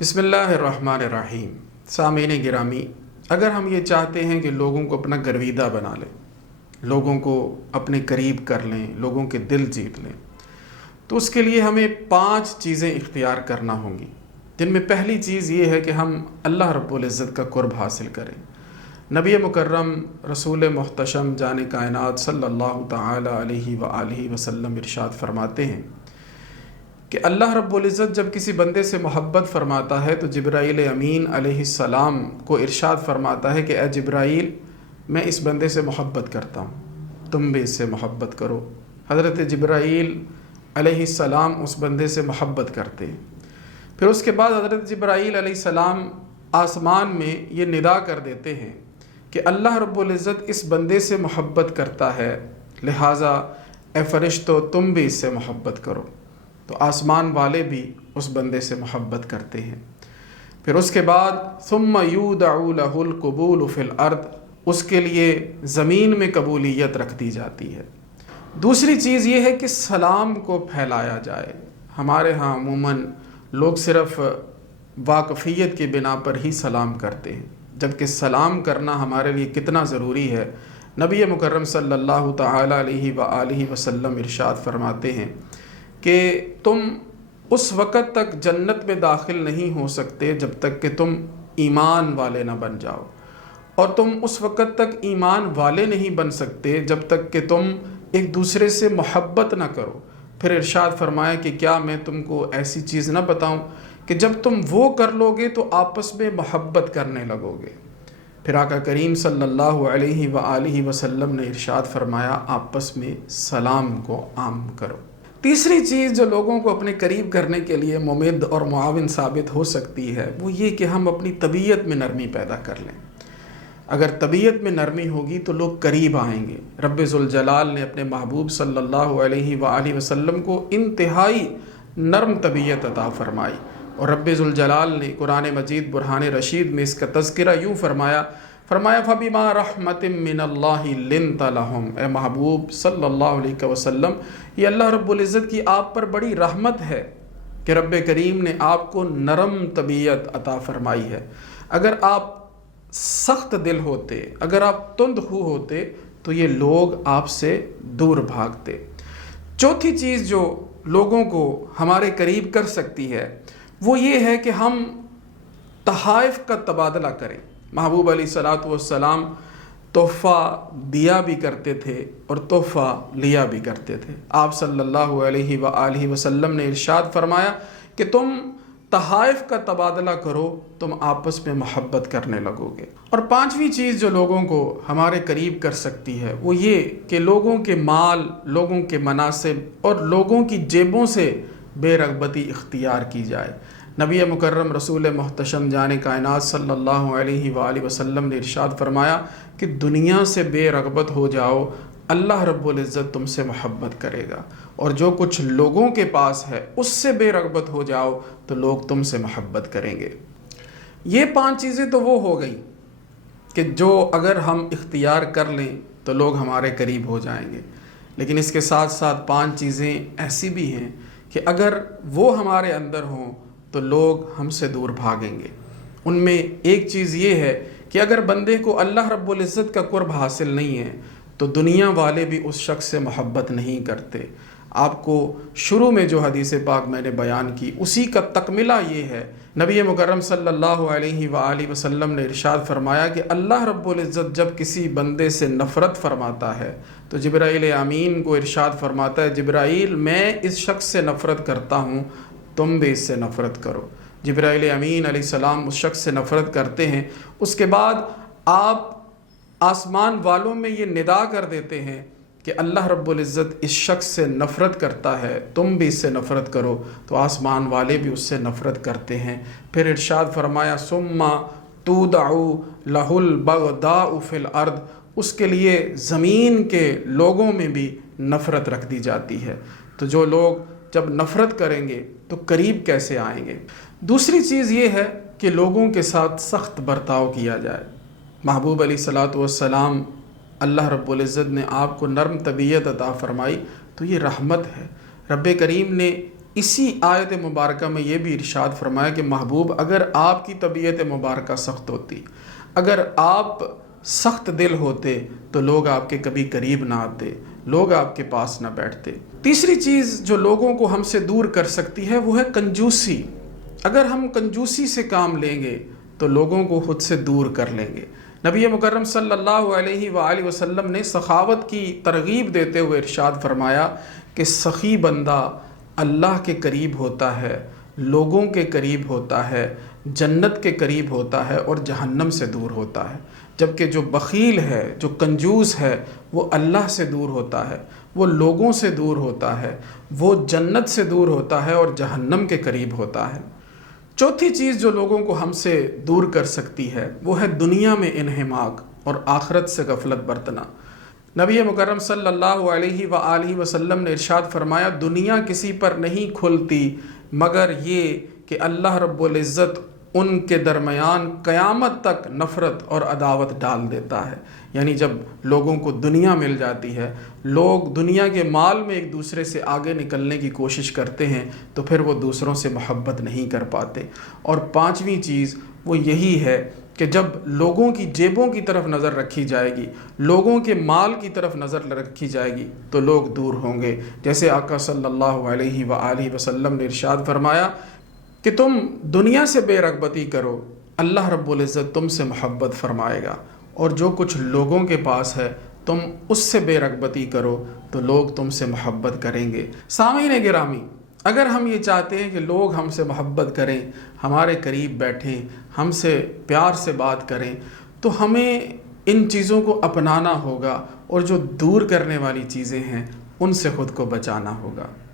بسم اللہ الرحمن الرحیم۔ سامعین گرامی، اگر ہم یہ چاہتے ہیں کہ لوگوں کو اپنا گرویدہ بنا لیں، لوگوں کو اپنے قریب کر لیں، لوگوں کے دل جیت لیں، تو اس کے لیے ہمیں 5 چیزیں اختیار کرنا ہوں گی، جن میں پہلی چیز یہ ہے کہ ہم اللہ رب العزت کا قرب حاصل کریں۔ نبی مکرم رسول محتشم جان کائنات صلی اللہ تعالی علیہ وآلہ وسلم ارشاد فرماتے ہیں کہ اللہ رب العزت جب کسی بندے سے محبت فرماتا ہے تو جبرائیل امین علیہ السلام کو ارشاد فرماتا ہے کہ اے جبرائیل، میں اس بندے سے محبت کرتا ہوں، تم بھی اس سے محبت کرو۔ حضرت جبرائیل علیہ السلام اس بندے سے محبت کرتے ہیں۔ پھر اس کے بعد حضرت جبرائیل علیہ السلام آسمان میں یہ ندا کر دیتے ہیں کہ اللہ رب العزت اس بندے سے محبت کرتا ہے، لہٰذا اے فرشتو تم بھی اس سے محبت کرو۔ تو آسمان والے بھی اس بندے سے محبت کرتے ہیں۔ پھر اس کے بعد ثم یودع لہ القبول فی الارض، اس کے لیے زمین میں قبولیت رکھ دی جاتی ہے۔ دوسری چیز یہ ہے کہ سلام کو پھیلایا جائے۔ ہمارے ہاں عموماً لوگ صرف واقفیت کی بنا پر ہی سلام کرتے ہیں، جبکہ سلام کرنا ہمارے لیے کتنا ضروری ہے۔ نبی مکرم صلی اللہ تعالی علیہ وآلہ وسلم ارشاد فرماتے ہیں کہ تم اس وقت تک جنت میں داخل نہیں ہو سکتے جب تک کہ تم ایمان والے نہ بن جاؤ، اور تم اس وقت تک ایمان والے نہیں بن سکتے جب تک کہ تم ایک دوسرے سے محبت نہ کرو۔ پھر ارشاد فرمایا کہ کیا میں تم کو ایسی چیز نہ بتاؤں کہ جب تم وہ کر لو گے تو آپس میں محبت کرنے لگو گے۔ پھر آقا کریم صلی اللہ علیہ وآلہ وسلم نے ارشاد فرمایا آپس میں سلام کو عام کرو۔ تیسری چیز جو لوگوں کو اپنے قریب کرنے کے لیے ممد اور معاون ثابت ہو سکتی ہے وہ یہ کہ ہم اپنی طبیعت میں نرمی پیدا کر لیں۔ اگر طبیعت میں نرمی ہوگی تو لوگ قریب آئیں گے۔ رب ذوالجلال نے اپنے محبوب صلی اللہ علیہ وآلہ وسلم کو انتہائی نرم طبیعت عطا فرمائی، اور رب ذوالجلال نے قرآن مجید برہان رشید میں اس کا تذکرہ یوں فرمایا فَبِمَا رَحْمَةٍ مِّنَ اللَّهِ لِنْتَ لَهُمْ۔ اے محبوب صلی اللہ علیہ وسلم، یہ اللہ رب العزت کی آپ پر بڑی رحمت ہے کہ رب کریم نے آپ کو نرم طبیعت عطا فرمائی ہے۔ اگر آپ سخت دل ہوتے، اگر آپ تند خو ہوتے تو یہ لوگ آپ سے دور بھاگتے۔ چوتھی چیز جو لوگوں کو ہمارے قریب کر سکتی ہے وہ یہ ہے کہ ہم تحائف کا تبادلہ کریں۔ محبوب علیہ الصلوۃ والسلام تحفہ دیا بھی کرتے تھے اور تحفہ لیا بھی کرتے تھے۔ آپ صلی اللہ علیہ وآلہ وسلم نے ارشاد فرمایا کہ تم تحائف کا تبادلہ کرو، تم آپس میں محبت کرنے لگو گے۔ اور 5ویں چیز جو لوگوں کو ہمارے قریب کر سکتی ہے وہ یہ کہ لوگوں کے مال، لوگوں کے مناصب اور لوگوں کی جیبوں سے بے رغبتی اختیار کی جائے۔ نبی مکرم رسول محتشم جان کائنات صلی اللہ علیہ وآلہ وسلم نے ارشاد فرمایا کہ دنیا سے بے رغبت ہو جاؤ، اللہ رب العزت تم سے محبت کرے گا، اور جو کچھ لوگوں کے پاس ہے اس سے بے رغبت ہو جاؤ تو لوگ تم سے محبت کریں گے۔ یہ 5 چیزیں تو وہ ہو گئیں کہ جو اگر ہم اختیار کر لیں تو لوگ ہمارے قریب ہو جائیں گے، لیکن اس کے ساتھ ساتھ 5 چیزیں ایسی بھی ہیں کہ اگر وہ ہمارے اندر ہوں تو لوگ ہم سے دور بھاگیں گے۔ ان میں ایک چیز یہ ہے کہ اگر بندے کو اللہ رب العزت کا قرب حاصل نہیں ہے تو دنیا والے بھی اس شخص سے محبت نہیں کرتے۔ آپ کو شروع میں جو حدیث پاک میں نے بیان کی اسی کا تکملہ یہ ہے۔ نبی مکرم صلی اللہ علیہ وآلہ وسلم نے ارشاد فرمایا کہ اللہ رب العزت جب کسی بندے سے نفرت فرماتا ہے تو جبرائیل امین کو ارشاد فرماتا ہے جبرائیل، میں اس شخص سے نفرت کرتا ہوں، تم بھی اس سے نفرت کرو۔ جبرائیل امین علیہ السلام اس شخص سے نفرت کرتے ہیں۔ اس کے بعد آپ آسمان والوں میں یہ ندا کر دیتے ہیں کہ اللہ رب العزت اس شخص سے نفرت کرتا ہے، تم بھی اس سے نفرت کرو، تو آسمان والے بھی اس سے نفرت کرتے ہیں۔ پھر ارشاد فرمایا ثم تودع لہ البغضاء فی الارض، اس کے لیے زمین کے لوگوں میں بھی نفرت رکھ دی جاتی ہے۔ تو جو لوگ جب نفرت کریں گے تو قریب کیسے آئیں گے؟ دوسری چیز یہ ہے کہ لوگوں کے ساتھ سخت برتاؤ کیا جائے۔ محبوب علیہ الصلوۃ والسلام، اللہ رب العزت نے آپ کو نرم طبیعت عطا فرمائی تو یہ رحمت ہے۔ رب کریم نے اسی آیت مبارکہ میں یہ بھی ارشاد فرمایا کہ محبوب اگر آپ کی طبیعت مبارکہ سخت ہوتی، اگر آپ سخت دل ہوتے تو لوگ آپ کے کبھی قریب نہ آتے، لوگ آپ کے پاس نہ بیٹھتے۔ تیسری چیز جو لوگوں کو ہم سے دور کر سکتی ہے وہ ہے کنجوسی۔ اگر ہم کنجوسی سے کام لیں گے تو لوگوں کو خود سے دور کر لیں گے۔ نبی مکرم صلی اللہ علیہ وآلہ وسلم نے سخاوت کی ترغیب دیتے ہوئے ارشاد فرمایا کہ سخی بندہ اللہ کے قریب ہوتا ہے، لوگوں کے قریب ہوتا ہے، جنت کے قریب ہوتا ہے اور جہنم سے دور ہوتا ہے، جبکہ جو بخیل ہے، جو کنجوس ہے، وہ اللہ سے دور ہوتا ہے، وہ لوگوں سے دور ہوتا ہے، وہ جنت سے دور ہوتا ہے اور جہنم کے قریب ہوتا ہے۔ چوتھی چیز جو لوگوں کو ہم سے دور کر سکتی ہے وہ ہے دنیا میں انہماک اور آخرت سے غفلت برتنا۔ نبی مکرم صلی اللہ علیہ وآلہ وسلم نے ارشاد فرمایا دنیا کسی پر نہیں کھلتی مگر یہ کہ اللہ رب العزت ان کے درمیان قیامت تک نفرت اور عداوت ڈال دیتا ہے۔ یعنی جب لوگوں کو دنیا مل جاتی ہے، لوگ دنیا کے مال میں ایک دوسرے سے آگے نکلنے کی کوشش کرتے ہیں تو پھر وہ دوسروں سے محبت نہیں کر پاتے۔ اور پانچویں چیز وہ یہی ہے کہ جب لوگوں کی جیبوں کی طرف نظر رکھی جائے گی، لوگوں کے مال کی طرف نظر رکھی جائے گی تو لوگ دور ہوں گے۔ جیسے آقا صلی اللہ علیہ وآلہ وسلم نے ارشاد فرمایا کہ تم دنیا سے بے رغبتی کرو، اللہ رب العزت تم سے محبت فرمائے گا، اور جو کچھ لوگوں کے پاس ہے تم اس سے بے رغبتی کرو تو لوگ تم سے محبت کریں گے۔ سامعین گرامی، اگر ہم یہ چاہتے ہیں کہ لوگ ہم سے محبت کریں، ہمارے قریب بیٹھیں، ہم سے پیار سے بات کریں، تو ہمیں ان چیزوں کو اپنانا ہوگا اور جو دور کرنے والی چیزیں ہیں ان سے خود کو بچانا ہوگا۔